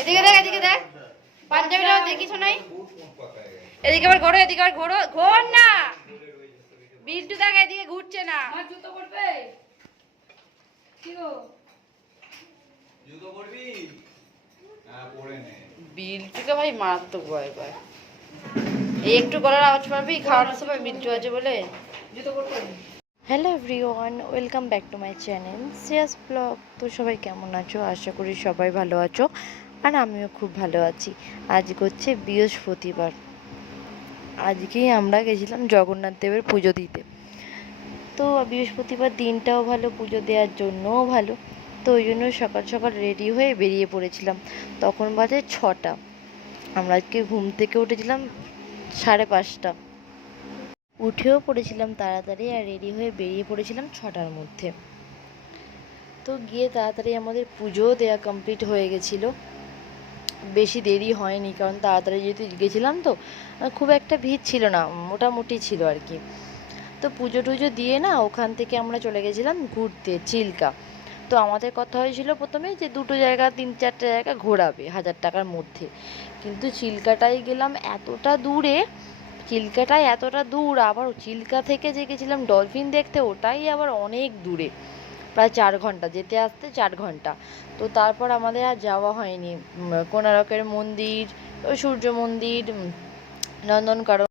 এদিকে দেখ, এদিকে দেখ, পাঞ্জাবিটা দেখিস নাই? এদিকে আবার ঘোরো, এদিকে আবার ঘোরো, ঘোর না। বিল্টু দেখ এদিকে ঘুরছে না। আমার জুতো পরবে কি গো? জুতো পরবি? হ্যাঁ পরে নে। বিল্টুকে ভাই মারাত্মক ভয় পায়। এই একটু গলার আওয়াজ পাবি খাওয়ানোর সময় বিল্টু আছে বলে জুতো পরবে। Hello everyone, welcome back to my channel সিয়াস ব্লগ। তো সবাই কেমন আছো? আশা করি সবাই ভালো আছো, আর আমিও খুব ভালো আছি। আজকে হচ্ছে বৃহস্পতিবার। আজকেই আমরা গেছিলাম জগন্নাথ দেবের পুজো দিতে। তো বৃহস্পতিবার দিনটাও ভালো, পুজো দেওয়ার জন্যও ভালো। তো ওই জন্য সকাল সকাল রেডি হয়ে বেরিয়ে পড়েছিলাম। তখন বাজে 6টা। আমরা আজকে ঘুম থেকে উঠেছিলাম 5:30। উঠেও পড়েছিলাম তাড়াতাড়ি, আর রেডি হয়ে বেরিয়ে পড়েছিলাম 6টার মধ্যে। তো গিয়ে তাড়াতাড়ি আমাদের পুজোও দেওয়া কমপ্লিট হয়ে গেছিলো। বেশি দেরি হয়নি, কারণ তাড়াতাড়ি যেহেতু গেছিলাম তো খুব একটা ভিড় ছিল না, মোটামুটি ছিল আর কি। তো পুজো টুজো দিয়ে না ওখান থেকে আমরা চলে গেছিলাম ঘুরতে চিল্কা। তো আমাদের কথা হয়েছিল প্রথমে যে 2টো জায়গা 3-4টে জায়গা ঘোরাবে 1000 টাকার মধ্যে। কিন্তু চিল্কাটাই গেলাম এতটা দূরে, চিল্কাটাই এতটা দূর, আবার চিল্কা থেকে যে গেছিলাম ডলফিন দেখতে ওটাই আবার অনেক দূরে, প্রায় 4 ঘন্টা যেতে আসতে 4 ঘন্টা। তো তারপর আমাদের আর যাওয়া হয়নি কোণারকের মন্দির, সূর্য মন্দির, নন্দনকানন,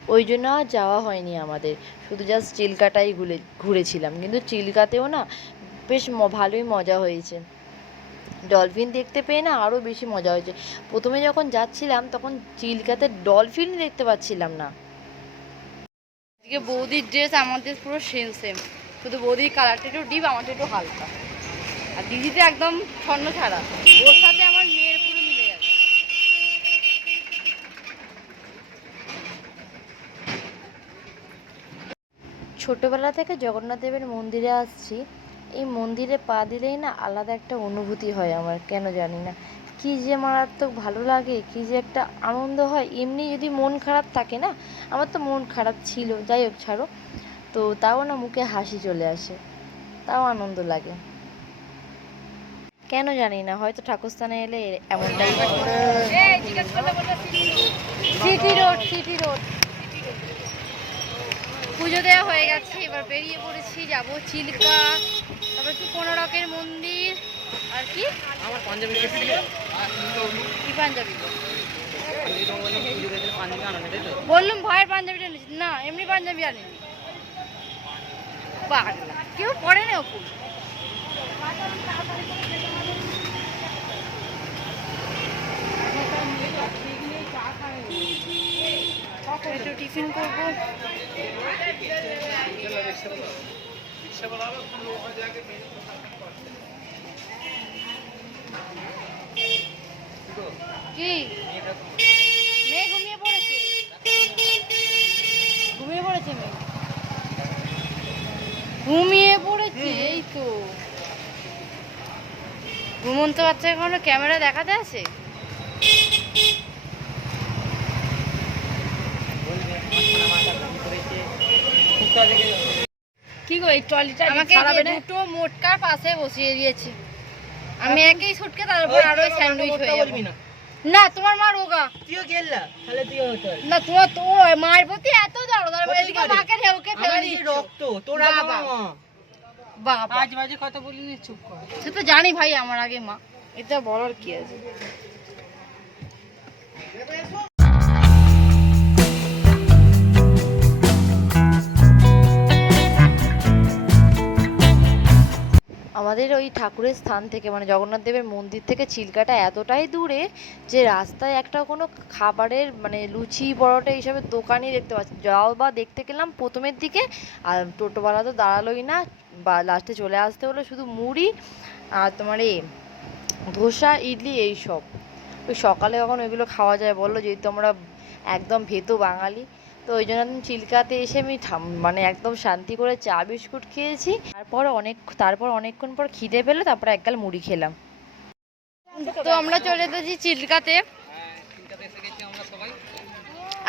ওই জন্য আর যাওয়া হয়নি আমাদের। শুধু জাস্ট চিল্কাটাই ঘুরেছিলাম। কিন্তু চিল্কাতেও না বেশ ভালোই মজা হয়েছে। ডলফিন দেখতে পেয়ে না আরও বেশি মজা হয়েছে। প্রথমে যখন যাচ্ছিলাম তখন চিল্কাতে ডলফিন দেখতে পাচ্ছিলাম না। এদিকে বৌদির ড্রেস আমাদের পুরো সেম সেম, শুধু বৌদির কালারটা একটু ডিপ, আমাদের একটু হালকা, আর দিদিতে একদম স্বর্ণ ছাড়া। ওর সাথে আমার মেয়ের পুরো মিলে যাচ্ছে। ছোটোবেলা থেকে জগন্নাথ দেবের মন্দিরে আসছি। এই মন্দিরে পা দিলেই না আলাদা একটা অনুভূতি হয় আমার, কেন জানি না। কী যে মারাত্মক ভালো লাগে, কী যে একটা আনন্দ হয়। এমনি যদি মন খারাপ থাকে না, আমার তো মন খারাপ ছিল, যাই হোক ছাড়ো, তো তাও না মুখে হাসি চলে আসে, তাও আনন্দ লাগে। কেন জানি না, হয়তো ঠাকুরস্থানে এলে এমনটাই। City road, city road. পুজো দেওয়া হয়ে গেছে, এবার বেরিয়ে পড়েছি, যাব চিল্কা, তারপর কি কোণারকের মন্দির, আর কি আমার পাঞ্জাবি। কি পাঞ্জাবি? বললাম ভাইয়ের পাঞ্জাবিটা নিয়েছি না, এমনি পাঞ্জাবি আনেনি। পাগলা, কেউ পড়ে না ওপর। একটু টিফিন করবো। কি মেয়ে ঘুমিয়ে পড়েছে? ঘুমিয়ে পড়েছে মেয়ে, ঘুমিয়ে পড়েছে। এই তো ঘুমন্ত বাচ্চাকে কোনো ক্যামেরা দেখাতে আছে? কি গো এই ট্রলিটা আমাকে দুটো মোটকার পাশে বসিয়ে দিয়েছি। আমি একই ছুটকে তারপর আরো স্যান্ডউইচ হয়ে যাবে। না তোমার মা রোগা, তুইও গেললা তাহলে তুইও হতো না। তোমার তো মায়ের প্রতি এত দরদ, এদিকে মাকে ঢেউকে ফেলে দিচ্ছ। রক্ত তোরা বাবা বাবা আজ বাজে কথা বলিনি, চুপ কর। সে তো জানি ভাই, আমার আগে মা, এটা বলার কি আছে। আমাদের ওই ঠাকুরের স্থান থেকে, মানে জগন্নাথ দেবের মন্দির থেকে চিল্কাটা এতটাই দূরে যে রাস্তায় একটা কোনো খাবারের মানে লুচি পরোটা এইসবের দোকানই দেখতে পাচ্ছি। যাও বা দেখতে গেলাম প্রথমের দিকে, আর টোটোওয়ালা তো দাঁড়ালোই না, বা লাস্টে চলে আসতে হলো শুধু মুড়ি আর তোমার ধোসা ইডলি এইসব। ওই সকালে কখন ওইগুলো খাওয়া যায় বললো, যেহেতু আমরা একদম ভেতো বাঙালি। তো ওই জন্য চিল্কাতে এসে আমি মানে একদম শান্তি করে চা বিস্কুট খেয়েছি। তারপর অনেকক্ষণ পর খিদে পেলো, তারপর এক গাল মুড়ি খেলাম। তো আমরা চলে এসেছি চিল্কাতে।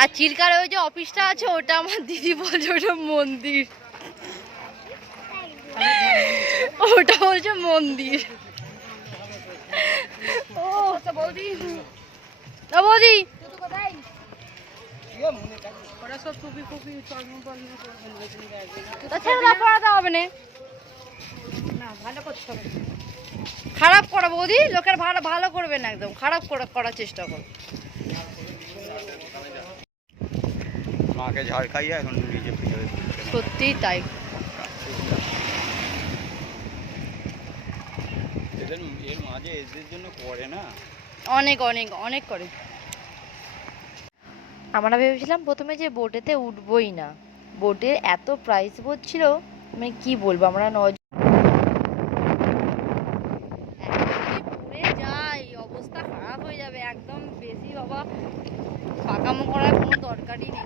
আর চিল্কার ওই যে অফিসটা আছে ওটা আমার দিদি বলছে ওটা মন্দির, ওটা বলছে মন্দির। বৌদি বৌদি পড়াতে হবে না, খারাপ করো বৌদি, লোকের ভালো করবে না, একদম খারাপ করার চেষ্টা করো। মাকে ঝাড় খাইয়ে এখন নিজে সত্যি তাই। এর মাঝে এদের জন্য করে না, অনেক অনেক অনেক করে। আমরা ভেবেছিলাম প্রথমে যে বোটেতে উঠবই না, বোটের এত প্রাইস বলছিল, মানে কি বলবো, আমরা পুড়ে যাই, অবস্থা খারাপ হয়ে যাবে একদম। বেশি বাবা পাকামো করার কোনো দরকারই নেই।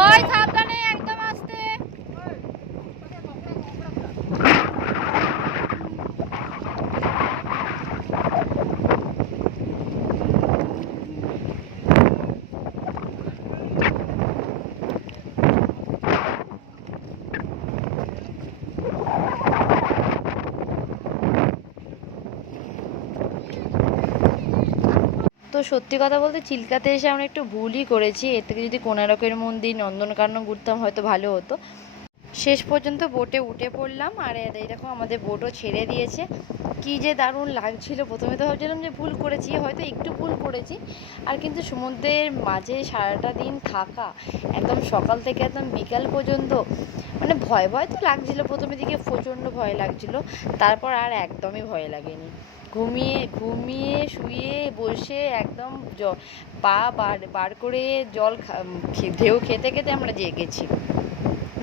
ওই সাবধানে, একদম আস্তে। তো সত্যি কথা বলতে চিল্কাতে এসে আমরা একটু ভুলই করেছি, এর থেকে যদি কোনারকের মন্দির, নন্দনকানন ঘুরতাম হয়তো ভালো হতো। শেষ পর্যন্ত বোটে উঠে পড়লাম, আর এই দেখো আমাদের বোটও ছেড়ে দিয়েছে। কি যে দারুণ লাগছিল। প্রথমে তো ভাবছিলাম যে ভুল করেছি, হয়তো একটু ভুল করেছি, আর কিন্তু সমুদ্রের মাঝে সারাটা দিন থাকা, একদম সকাল থেকে একদম বিকাল পর্যন্ত, মানে ভয় ভয় তো লাগছিল প্রথমের দিকে, প্রচণ্ড ভয় লাগছিল, তারপর আর একদমই ভয় লাগেনি। ঘুমিয়ে শুয়ে বসে একদম পা বার করে জল ঢেউ খেতে খেতে আমরা জেগেছি।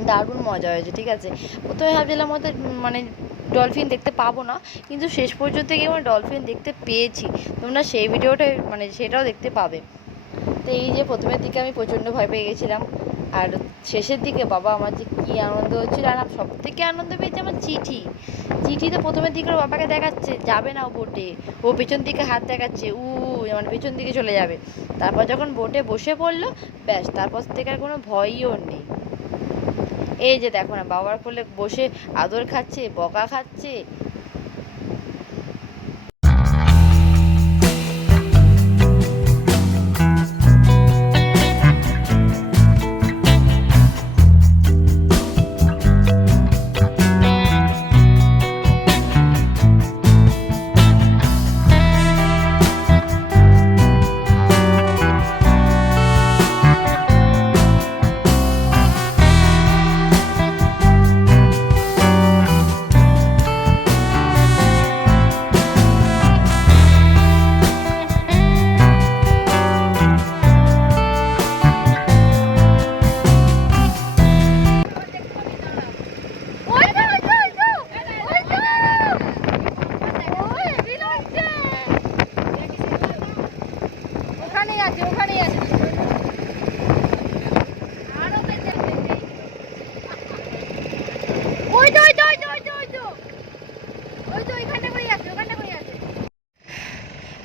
দারুণ মজা হয়েছে। ঠিক আছে, প্রথমে ভাবছিলাম হয়তো মানে ডলফিন দেখতে পাবো না, কিন্তু শেষ পর্যন্ত গিয়ে আমরা ডলফিন দেখতে পেয়েছি। তোমরা সেই ভিডিওটা মানে সেটাও দেখতে পাবে। তো এই যে প্রথমের দিকে আমি প্রচণ্ড ভয় পেয়ে গেছিলাম, আর শেষের দিকে বাবা আমার যে কী আনন্দ হচ্ছিল। আর সব থেকে আনন্দ পেয়েছে আমার চিঠি তো প্রথমের দিকে ওর বাবাকে দেখাচ্ছে যাবে না ও বোটে, ও পেছন দিকে হাত দেখাচ্ছে, মানে পেছন দিকে চলে যাবে। তারপর যখন বোটে বসে পড়লো, ব্যাস তারপর থেকে আর কোনো ভয়ই ওর নেই। এই যে দেখো না, বাবার কোলে বসে আদর খাচ্ছে, বকা খাচ্ছে।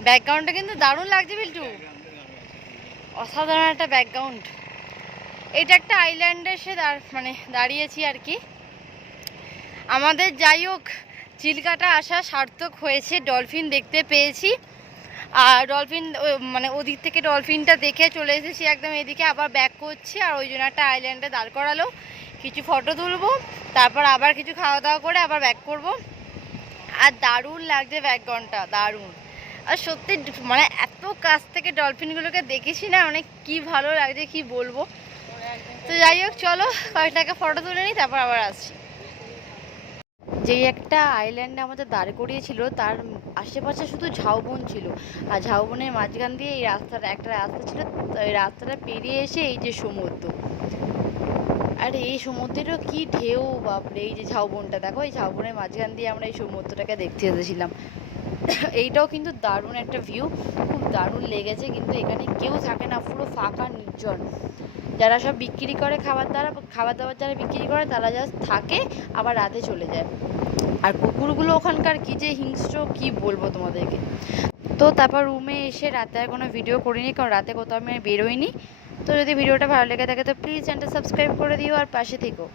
ব্যাকগ্রাউন্ডটা কিন্তু দারুণ লাগছে বিল্টু, অসাধারণ একটা ব্যাকগ্রাউন্ড। এটা একটা আইল্যান্ডে এসে মানে দাঁড়িয়েছি আর কি। আমাদের যাই হোক চিল্কাটা আসা সার্থক হয়েছে, ডলফিন দেখতে পেয়েছি। আর ডলফিন মানে ওদিক থেকে ডলফিনটা দেখে চলে এসেছি একদম এদিকে, আবার ব্যাক করছি। আর ওই জন্য একটা আইল্যান্ডে দাঁড় করালো, কিছু ফটো তুলবো, তারপর আবার কিছু খাওয়া দাওয়া করে আবার ব্যাক করব। আর দারুণ লাগছে ব্যাকগ্রাউন্ডটা, দারুণ। আর সত্যি মানে এত কাছ থেকে ডলফিনগুলোকে দেখেছি না, মানে কি ভালো লাগছে কি বলবো। তো যাই হোক চলো কয়েকটাকে ফটো তুলে নিই, তারপর আবার আসছি। যেই একটা আইল্যান্ডে আমাদের দাঁড় করিয়েছিল তার আশেপাশে শুধু ঝাউবন ছিল, আর ঝাউবনের মাঝখান দিয়ে এই রাস্তাটা, একটা রাস্তা ছিল, এই রাস্তাটা পেরিয়ে এসে এই যে সমুদ্র। আর এই সমুদ্রেরও কি ঢেউ বাপরে। এই যে ঝাউবনটা দেখো, এই ঝাউবনের মাঝখান দিয়ে আমরা এই সমুদ্রটাকে দেখতে এসেছিলাম। এইটাও কিন্তু দারুণ একটা ভিউ, খুব দারুণ লেগেছে। কিন্তু এখানে কেউ থাকে না, পুরো ফাঁকা নির্জন। যারা সব বিক্রি করে খাবার দাবার যারা বিক্রি করে তারা জাস্ট থাকে, আবার রাতে চলে যায়। আর কুকুরগুলো ওখানকার কি যে হিংস্র, কি বলবো তোমাদেরকে। তো তারপর রুমে এসে রাতে আর কোনো ভিডিও করিনি, কারণ রাতে কোথাও আমি বেরোইনি। তো যদি ভিডিওটা ভালো লেগে থাকে তো প্লিজ চ্যানেলটা সাবস্ক্রাইব করে দিও আর পাশে থেকো।